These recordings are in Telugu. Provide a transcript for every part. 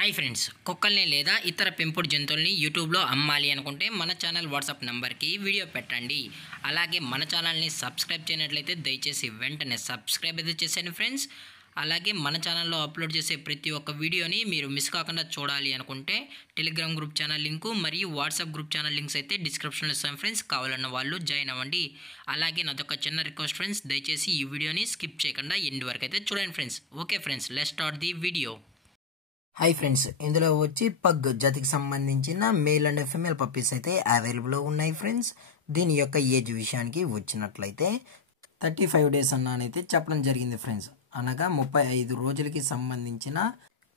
హాయ్ ఫ్రెండ్స్, కుక్కల్ని లేదా ఇతర పెంపుడు జంతువుల్ని యూట్యూబ్లో అమ్మాలి అనుకుంటే మన ఛానల్ వాట్సాప్ నెంబర్కి వీడియో పెట్టండి. అలాగే మన ఛానల్ని సబ్స్క్రైబ్ చేయనట్లయితే దయచేసి వెంటనే సబ్స్క్రైబ్ అయితే చేసేయండి ఫ్రెండ్స్. అలాగే మన ఛానల్లో అప్లోడ్ చేసే ప్రతి ఒక్క వీడియోని మీరు మిస్ కాకుండా చూడాలి అనుకుంటే టెలిగ్రామ్ గ్రూప్ ఛానల్ లింకు మరియు వాట్సాప్ గ్రూప్ ఛానల్ లింక్స్ అయితే డిస్క్రిప్షన్లో ఇస్తాను ఫ్రెండ్స్. కావాలన్న వాళ్ళు జాయిన్ అవ్వండి. అలాగే నాదొక చిన్న రిక్వెస్ట్ ఫ్రెండ్స్, దయచేసి ఈ వీడియోని స్కిప్ చేయకుండా ఎండ్ వరకు అయితే చూడండి friends. Okay friends, let's start the video. Hi friends, ఇందులో వచ్చి పగ్ జాతికి సంబంధించిన మేల్ అండ్ ఫిమేల్ పప్పీస్ అయితే అవైలబుల్ ఉన్నాయి ఫ్రెండ్స్. దీని యొక్క ఏజ్ విషయానికి వచ్చినట్లయితే 35 days అన్నానైతే చెప్పడం జరిగింది ఫ్రెండ్స్. అనగా 35 రోజులకి సంబంధించిన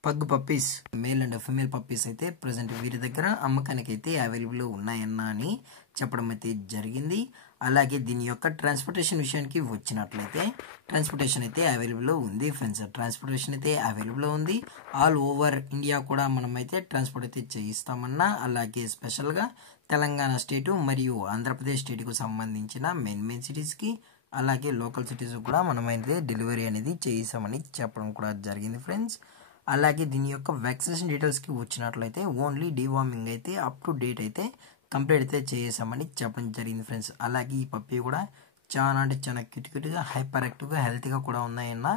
pug puppies male and female puppies అయితే ప్రజెంట్ వీరి దగ్గర అమ్మకానికి అయితే అవైలబుల్ ఉన్నాయన్నా అని చెప్పడం అయితే జరిగింది. అలాగే దీని యొక్క ట్రాన్స్పోర్టేషన్ విషయానికి వచ్చినట్లయితే ట్రాన్స్పోర్టేషన్ అయితే అవైలబుల్ ఉంది ఫ్రెండ్స్. ట్రాన్స్పోర్టేషన్ అయితే అవైలబుల్ ఉంది. ఆల్ ఓవర్ ఇండియా కూడా మనమైతే ట్రాన్స్పోర్ట్ అయితే చేయిస్తామన్నా, అలాగే స్పెషల్గా తెలంగాణ స్టేటు మరియు ఆంధ్రప్రదేశ్ స్టేట్కు సంబంధించిన మెయిన్ సిటీస్కి అలాగే లోకల్ సిటీస్ కూడా మనమైతే డెలివరీ అనేది చేయిస్తామని చెప్పడం కూడా జరిగింది ఫ్రెండ్స్. అలాగే దీని యొక్క వ్యాక్సినేషన్ డీటెయిల్స్కి వచ్చినట్లయితే ఓన్లీ డీవార్మింగ్ అయితే అప్ టు డేట్ అయితే కంప్లీట్ అయితే చేసామని చెప్పడం జరిగింది ఫ్రెండ్స్. అలాగే ఈ పప్పీ కూడా చాలా అంటే చాలా క్యూట్గా హైపర్ యాక్టివ్గా హెల్తీగా కూడా ఉన్నాయన్న.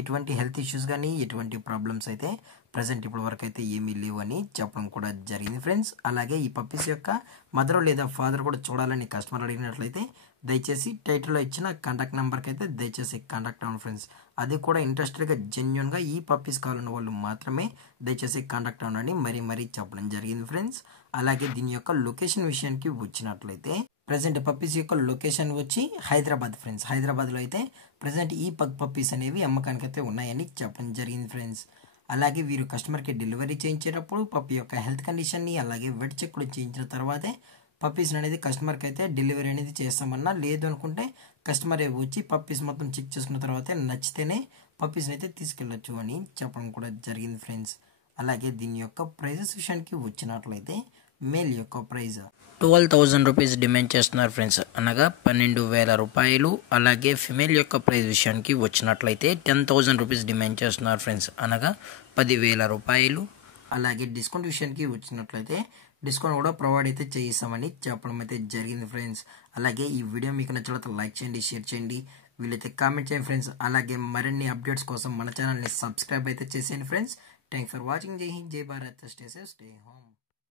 ఎటువంటి హెల్త్ ఇష్యూస్ కానీ ఎటువంటి ప్రాబ్లమ్స్ అయితే ప్రజెంట్ ఇప్పటి వరకు అయితే ఏమీ లేవు అని చెప్పడం కూడా జరిగింది ఫ్రెండ్స్. అలాగే ఈ పప్పీస్ యొక్క మదర్ లేదా ఫాదర్ కూడా చూడాలని కస్టమర్ అడిగినట్లయితే దయచేసి టైటిల్లో ఇచ్చిన కాంటాక్ట్ నెంబర్కి అయితే దయచేసి కాంటాక్ట్ అవ్వండి ఫ్రెండ్స్. అది కూడా ఇంట్రెస్టెడ్గా జెన్యున్గా ఈ పప్పీస్ కావాలన్న వాళ్ళు మాత్రమే దయచేసి కాంటాక్ట్ అవ్వండి మరీ చెప్పడం జరిగింది ఫ్రెండ్స్. అలాగే దీని యొక్క లొకేషన్ విషయానికి వచ్చినట్లయితే ప్రజెంట్ పప్పీస్ యొక్క లొకేషన్ వచ్చి హైదరాబాద్ ఫ్రెండ్స్. హైదరాబాద్లో అయితే ప్రజెంట్ ఈ పగ్ పప్పీస్ అనేవి అమ్మకానికి అయితే ఉన్నాయని చెప్పడం జరిగింది ఫ్రెండ్స్. అలాగే వీరు కస్టమర్కి డెలివరీ చేయించేటప్పుడు పప్పీ యొక్క హెల్త్ కండిషన్ని అలాగే వెట్ చెక్ కూడా చేయించిన తర్వాతే పప్పీస్ అనేది కస్టమర్కి అయితే డెలివరీ అనేది చేస్తామన్నా. లేదు అనుకుంటే కస్టమర్ వచ్చి పప్పీస్ మొత్తం చెక్ చేసుకున్న తర్వాతే నచ్చితేనే పప్పీస్ని అయితే తీసుకెళ్ళచ్చు అని చెప్పడం కూడా జరిగింది ఫ్రెండ్స్. అలాగే దీని యొక్క ప్రైజెస్ విషయానికి వచ్చినట్లయితే మేల్ యొక్క ప్రైజ్ 12,000 రూపీస్ డిమాండ్ చేస్తున్నారు ఫ్రెండ్స్, అనగా 12,000 రూపాయలు. అలాగే ఫిమేల్ యొక్క ప్రైస్ విషయానికి వచ్చినట్లయితే 10,000 రూపీస్ డిమాండ్ చేస్తున్నారు ఫ్రెండ్స్, అనగా 10,000 రూపాయలు. అలాగే డిస్కౌంట్ విషయానికి వచ్చినట్లయితే డిస్కౌంట్ కూడా ప్రొవైడ్ అయితే చేయిస్తామని చెప్పడం అయితే జరిగింది ఫ్రెండ్స్. అలాగే ఈ వీడియో మీకు నచ్చినట్లయితే లైక్ చేయండి, షేర్ చేయండి, వీలైతే కామెంట్ చేయండి ఫ్రెండ్స్. అలాగే మరిన్ని అప్డేట్స్ కోసం మన ఛానల్ని సబ్స్క్రైబ్ అయితే చేసేయండి ఫ్రెండ్స్. Thanks for watching. జై హింద్, జై Bharat, stay safe, stay home.